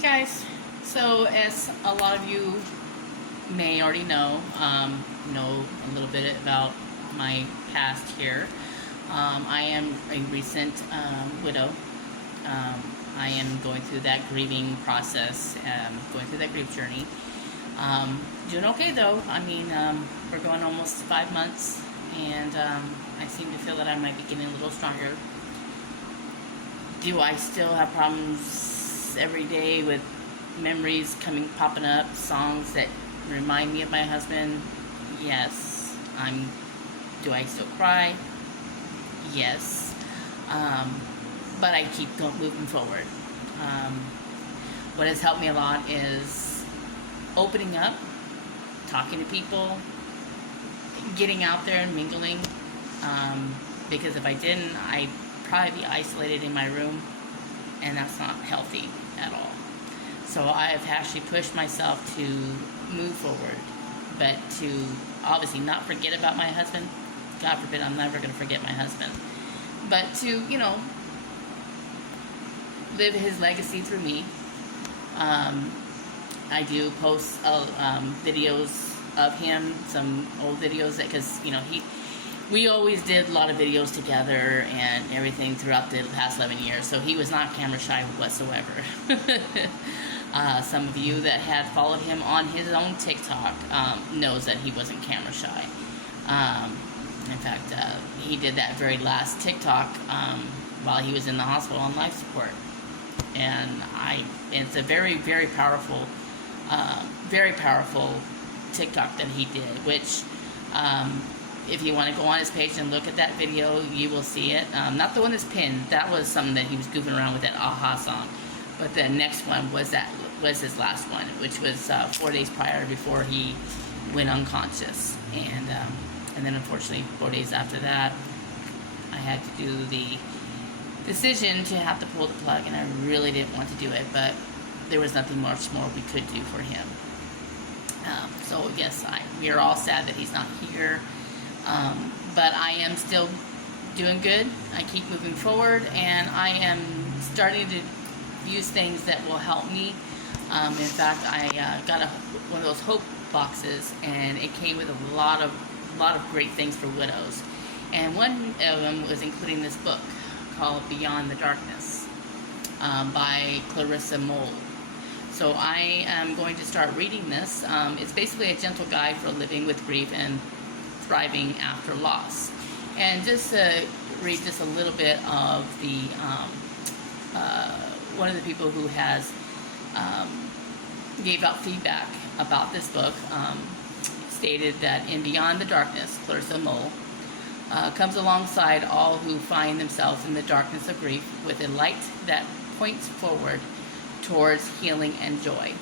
Hey guys, so as a lot of you may already know a little bit about my past here. I am a recent widow. I am going through that grieving process, going through that grief journey. Doing okay though. I mean, we're going almost 5 months, and I seem to feel that I might be getting a little stronger. Do I still have problems every day with memories popping up, songs that remind me of my husband? Yes. Do I still cry? Yes. But I keep moving forward. What has helped me a lot is opening up, talking to people, getting out there and mingling. Because if I didn't, I'd probably be isolated in my room, and that's not healthy at all. So I have actually pushed myself to move forward, but to obviously not forget about my husband. God forbid, I'm never going to forget my husband. But to, live his legacy through me. I do post videos of him, some old videos, because, we always did a lot of videos together and everything throughout the past 11 years, so he was not camera shy whatsoever. Some of you that had followed him on his own TikTok knows that he wasn't camera shy. In fact, he did that very last TikTok while he was in the hospital on life support. And it's a very, very powerful TikTok that he did, which if you want to go on his page and look at that video, you will see it. Not the one that's pinned. That was something that he was goofing around with, that Aha song. But the next one was his last one, which was 4 days prior, before he went unconscious. And then unfortunately 4 days after that, I had to do the decision to have to pull the plug, and I really didn't want to do it, but there was nothing much more we could do for him. So yes, we are all sad that he's not here. But I am still doing good. I keep moving forward, and I am starting to use things that will help me. In fact, I got one of those hope boxes, and it came with a lot of great things for widows. And one of them was including this book called Beyond the Darkness by Clarissa Moll. So I am going to start reading this. It's basically a gentle guide for living with grief and thriving after loss. And just to read just a little bit of the one of the people who has gave out feedback about this book, stated that in Beyond the Darkness, Clarissa Moll comes alongside all who find themselves in the darkness of grief with a light that points forward towards healing and joy.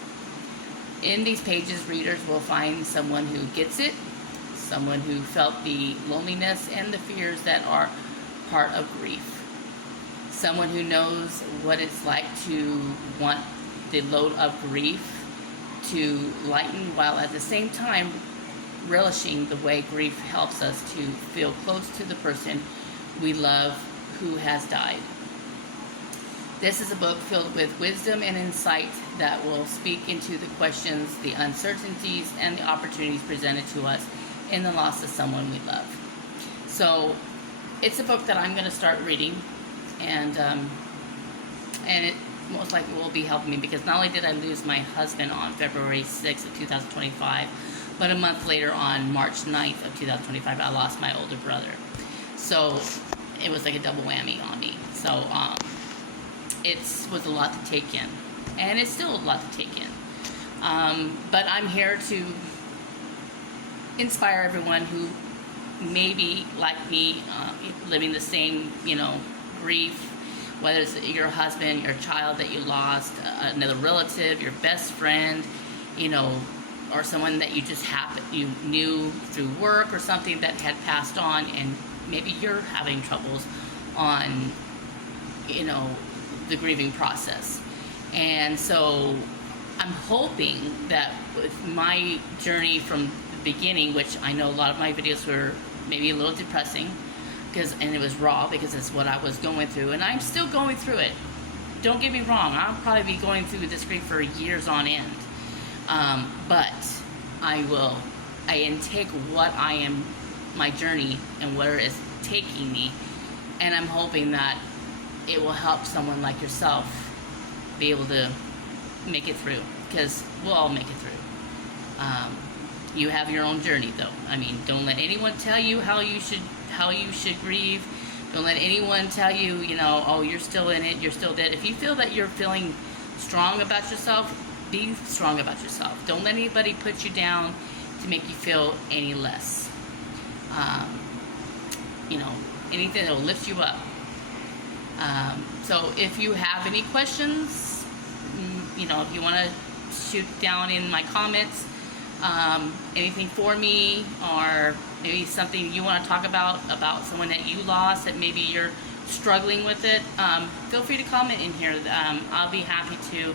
In these pages, readers will find someone who gets it, someone who felt the loneliness and the fears that are part of grief, someone who knows what it's like to want the load of grief to lighten, while at the same time relishing the way grief helps us to feel close to the person we love who has died. This is a book filled with wisdom and insight that will speak into the questions, the uncertainties, and the opportunities presented to us in the loss of someone we love. So it's a book that I'm going to start reading, and it most likely will be helping me, because not only did I lose my husband on February 6th of 2025, but a month later, on March 9th of 2025, I lost my older brother. So it was like a double whammy on me. So it was a lot to take in, and it's still a lot to take in. But I'm here to inspire everyone who may be like me, living the same, grief, whether it's your husband, your child that you lost, another relative, your best friend, or someone that you knew through work or something that had passed on, and maybe you're having troubles on, the grieving process. And so I'm hoping that with my journey from the beginning, which I know a lot of my videos were maybe a little depressing, and it was raw, because it's what I was going through, and I'm still going through it. don't get me wrong, I'll probably be going through this grief for years on end. But I intake what I am, my journey, and where it's taking me, and I'm hoping that it will help someone like yourself be able to make it through, because we'll all make it through. You have your own journey, though. I mean, don't let anyone tell you how you should grieve. Don't let anyone tell you, oh, you're still in it, you're still dead. If you feel that you're feeling strong about yourself, be strong about yourself. Don't let anybody put you down to make you feel any less. Anything that will lift you up. So if you have any questions, if you want to shoot down in my comments, anything for me, or maybe something you want to talk about someone that you lost, that maybe you're struggling with it, feel free to comment in here. I'll be happy to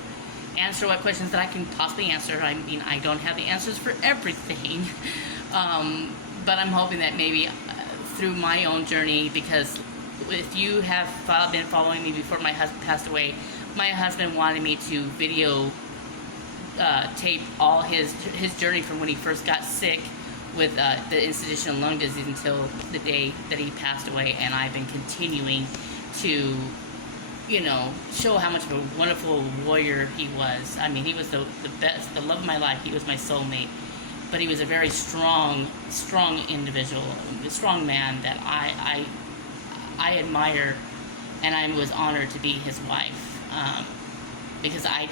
answer what questions that I can possibly answer. I mean, I don't have the answers for everything, but I'm hoping that maybe through my own journey, because if you have been following me before my husband passed away, my husband wanted me to video tape all his journey from when he first got sick with the institutional lung disease until the day that he passed away, and I've been continuing to show how much of a wonderful warrior he was. I mean, he was the best, the love of my life. He was my soulmate, but he was a very strong individual, a strong man that I admire, and I was honored to be his wife, because I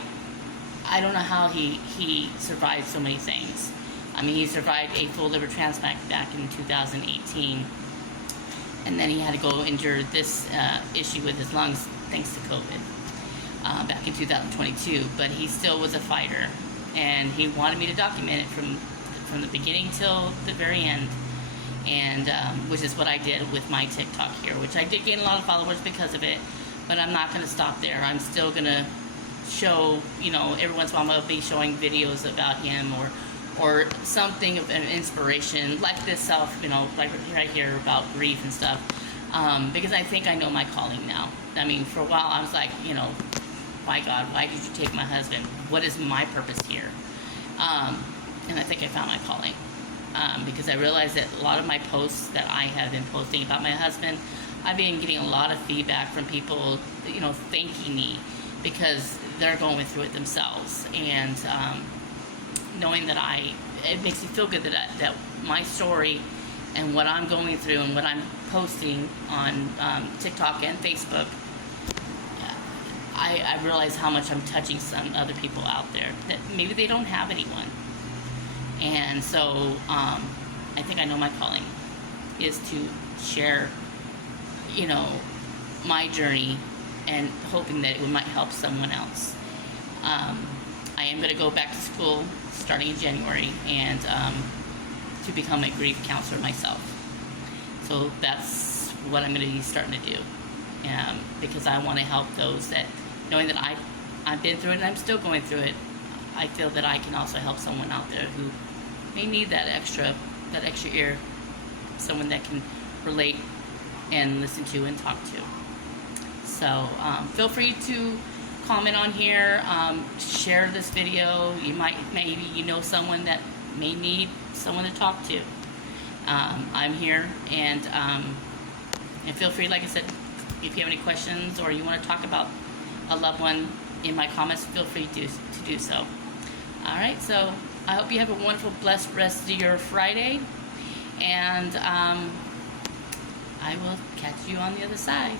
don't know how he survived so many things. I mean, he survived a full liver transplant back in 2018, and then he had to go endure this issue with his lungs thanks to COVID back in 2022. But he still was a fighter, and he wanted me to document it from the beginning till the very end, and which is what I did with my TikTok here, which I did gain a lot of followers because of it. But I'm not going to stop there. I'm still going to show, every once in a while I'll be showing videos about him, or something of an inspiration like this like right here about grief and stuff, because I think I know my calling now. I mean, for a while I was like, my God, why did you take my husband? What is my purpose here? And I think I found my calling, because I realized that a lot of my posts that I have been posting about my husband, I've been getting a lot of feedback from people, thanking me, because they're going through it themselves, and knowing that it makes me feel good that my story and what I'm going through and what I'm posting on TikTok and Facebook, I realize how much I'm touching some other people out there that maybe they don't have anyone. And so I think I know my calling is to share, my journey, and hoping that it might help someone else. I am going to go back to school starting in January, and to become a grief counselor myself. So that's what I'm going to be starting to do, because I want to help those that, knowing that I've been through it and I'm still going through it, I feel that I can also help someone out there who may need that extra ear, someone that can relate and listen to and talk to. So feel free to comment on here, share this video. Maybe someone that may need someone to talk to. I'm here, and feel free, like I said, if you have any questions or you want to talk about a loved one in my comments, feel free to do so. All right, so I hope you have a wonderful, blessed rest of your Friday, and I will catch you on the other side.